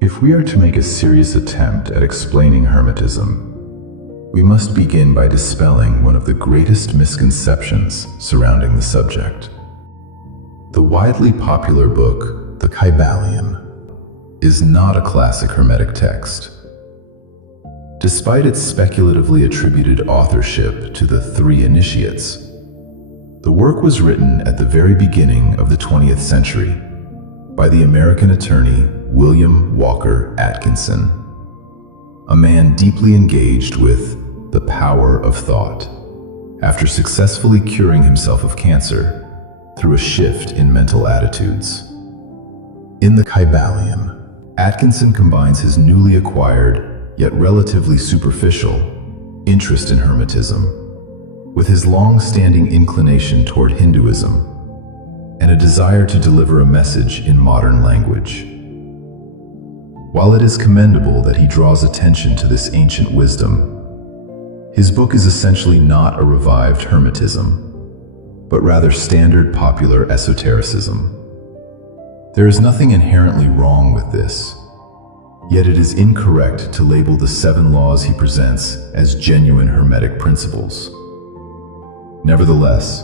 If we are to make a serious attempt at explaining Hermetism, we must begin by dispelling one of the greatest misconceptions surrounding the subject. The widely popular book, the Kybalion, is not a classic Hermetic text. Despite its speculatively attributed authorship to the three initiates, the work was written at the very beginning of the 20th century by the American attorney William Walker Atkinson, a man deeply engaged with the power of thought after successfully curing himself of cancer through a shift in mental attitudes. In the Kybalion, Atkinson combines his newly acquired, yet relatively superficial, interest in Hermetism with his long-standing inclination toward Hinduism and a desire to deliver a message in modern language. While it is commendable that he draws attention to this ancient wisdom, his book is essentially not a revived Hermetism, but rather standard popular esotericism. There is nothing inherently wrong with this, yet it is incorrect to label the 7 laws he presents as genuine Hermetic principles. Nevertheless,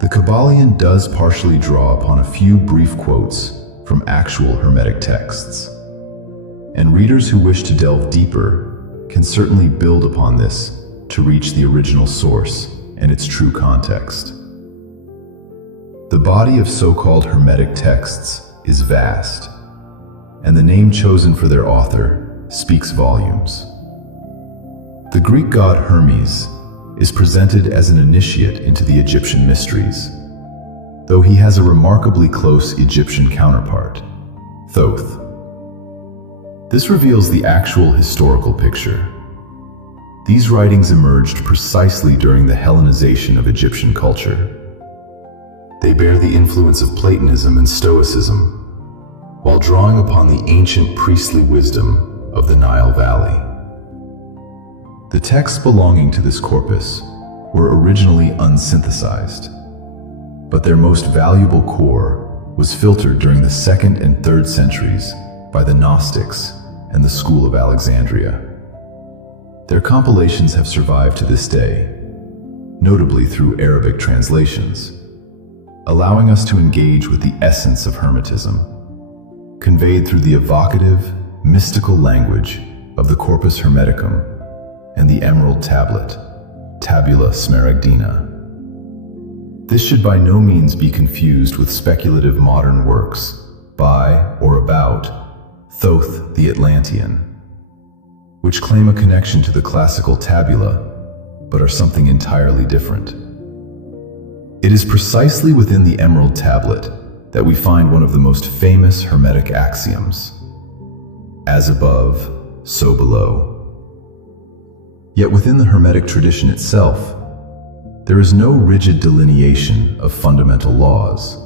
the Kybalion does partially draw upon a few brief quotes from actual Hermetic texts, and readers who wish to delve deeper can certainly build upon this to reach the original source and its true context. The body of so-called Hermetic texts is vast, and the name chosen for their author speaks volumes. The Greek god Hermes is presented as an initiate into the Egyptian mysteries, though he has a remarkably close Egyptian counterpart, Thoth. This reveals the actual historical picture. These writings emerged precisely during the Hellenization of Egyptian culture. They bear the influence of Platonism and Stoicism, while drawing upon the ancient priestly wisdom of the Nile Valley. The texts belonging to this corpus were originally unsynthesized, but their most valuable core was filtered during the 2nd and 3rd centuries by the Gnostics and the School of Alexandria. Their compilations have survived to this day, notably through Arabic translations, allowing us to engage with the essence of Hermetism, conveyed through the evocative, mystical language of the Corpus Hermeticum and the Emerald tablet, Tabula Smaragdina. This should by no means be confused with speculative modern works by or about Thoth the Atlantean, which claim a connection to the classical tabula, but are something entirely different. It is precisely within the Emerald tablet that we find one of the most famous Hermetic axioms: as above, so below. Yet within the Hermetic tradition itself, there is no rigid delineation of fundamental laws.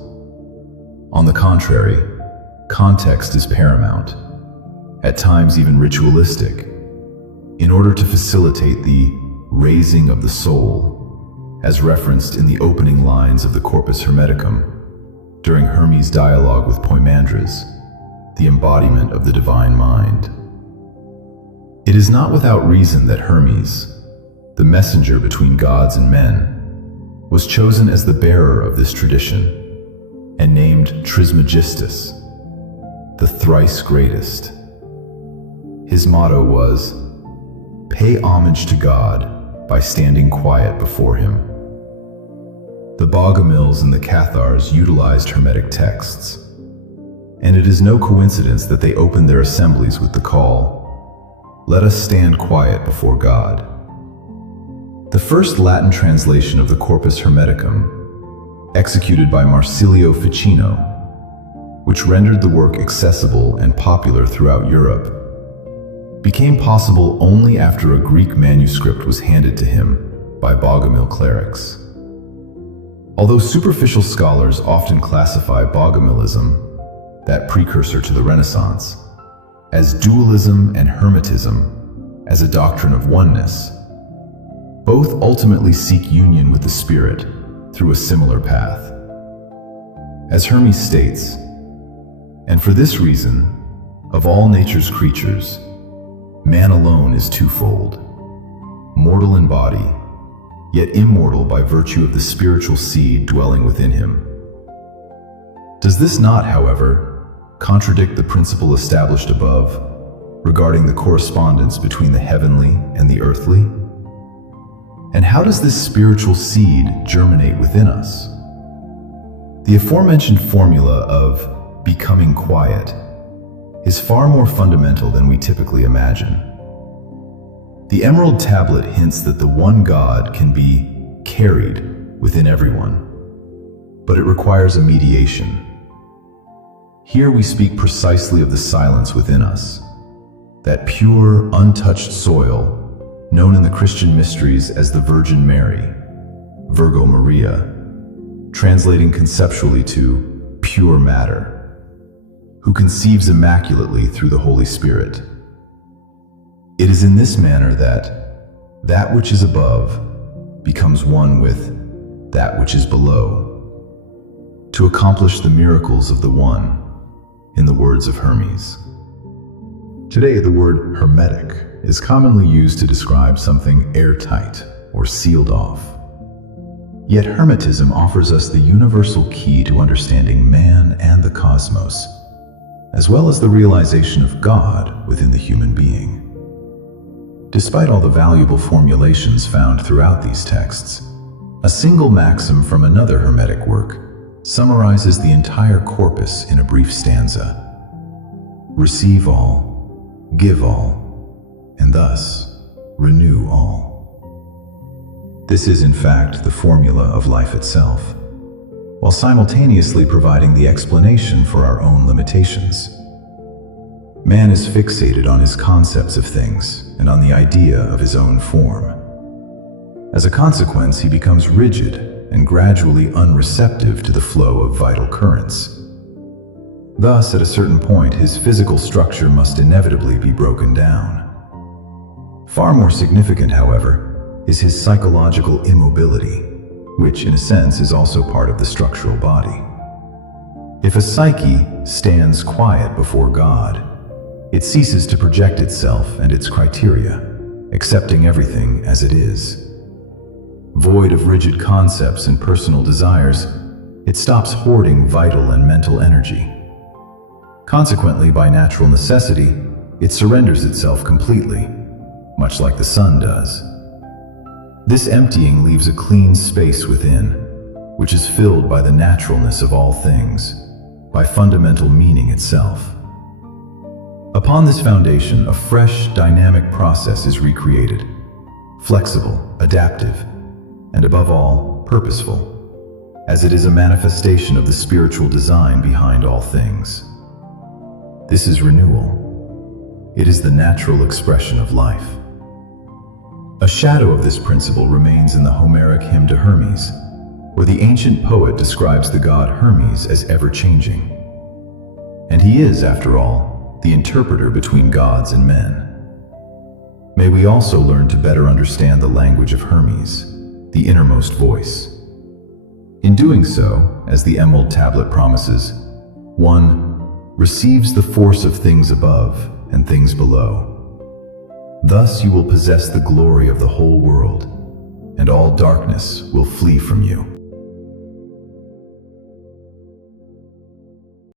On the contrary, context is paramount, at times even ritualistic, in order to facilitate the raising of the soul, as referenced in the opening lines of the Corpus Hermeticum during Hermes' dialogue with Poimandres, the embodiment of the divine mind. It is not without reason that Hermes, the messenger between gods and men, was chosen as the bearer of this tradition and named Trismegistus, the thrice greatest. His motto was, "Pay homage to God by standing quiet before Him." The Bogomils and the Cathars utilized Hermetic texts, and it is no coincidence that they opened their assemblies with the call, "Let us stand quiet before God." The first Latin translation of the Corpus Hermeticum, executed by Marsilio Ficino, which rendered the work accessible and popular throughout Europe, became possible only after a Greek manuscript was handed to him by Bogomil clerics. Although superficial scholars often classify Bogomilism, that precursor to the Renaissance, as dualism and Hermetism as a doctrine of oneness, both ultimately seek union with the Spirit through a similar path. As Hermes states, "And for this reason, Of all nature's creatures, man alone is twofold, mortal in body, yet immortal by virtue of the spiritual seed dwelling within him. Does this not, however, contradict the principle established above regarding the correspondence between the heavenly and the earthly? And how does this spiritual seed germinate within us? The aforementioned formula of becoming quiet is far more fundamental than we typically imagine. The Emerald Tablet hints that the one God can be carried within everyone, but it requires a mediation. Here we speak precisely of the silence within us, that pure, untouched soil known in the Christian mysteries as the Virgin Mary, Virgo Maria, translating conceptually to pure matter, who conceives immaculately through the Holy Spirit. It is in this manner that which is above becomes one with that which is below, to accomplish the miracles of the One, in the words of Hermes. Today, the word hermetic is commonly used to describe something airtight or sealed off. Yet Hermetism offers us the universal key to understanding man and the cosmos, as well as the realization of God within the human being. Despite all the valuable formulations found throughout these texts, a single maxim from another Hermetic work summarizes the entire corpus in a brief stanza: receive all, give all, and thus renew all. This is in fact the formula of life itself, while simultaneously providing the explanation for our own limitations. Man is fixated on his concepts of things and on the idea of his own form. As a consequence, he becomes rigid and gradually unreceptive to the flow of vital currents. Thus, at a certain point, his physical structure must inevitably be broken down. Far more significant, however, is his psychological immobility, which in a sense is also part of the structural body. If a psyche stands quiet before God, it ceases to project itself and its criteria, accepting everything as it is. Void of rigid concepts and personal desires, it stops hoarding vital and mental energy. Consequently, by natural necessity, it surrenders itself completely, much like the sun does. This emptying leaves a clean space within, which is filled by the naturalness of all things, by fundamental meaning itself. Upon this foundation, a fresh, dynamic process is recreated, flexible, adaptive, and above all, purposeful, as it is a manifestation of the spiritual design behind all things. This is renewal. It is the natural expression of life. A shadow of this principle remains in the Homeric hymn to Hermes, where the ancient poet describes the god Hermes as ever-changing. And he is, after all, the interpreter between gods and men. May we also learn to better understand the language of Hermes, the innermost voice. In doing so, as the Emerald Tablet promises, one receives the force of things above and things below. Thus you will possess the glory of the whole world, and all darkness will flee from you.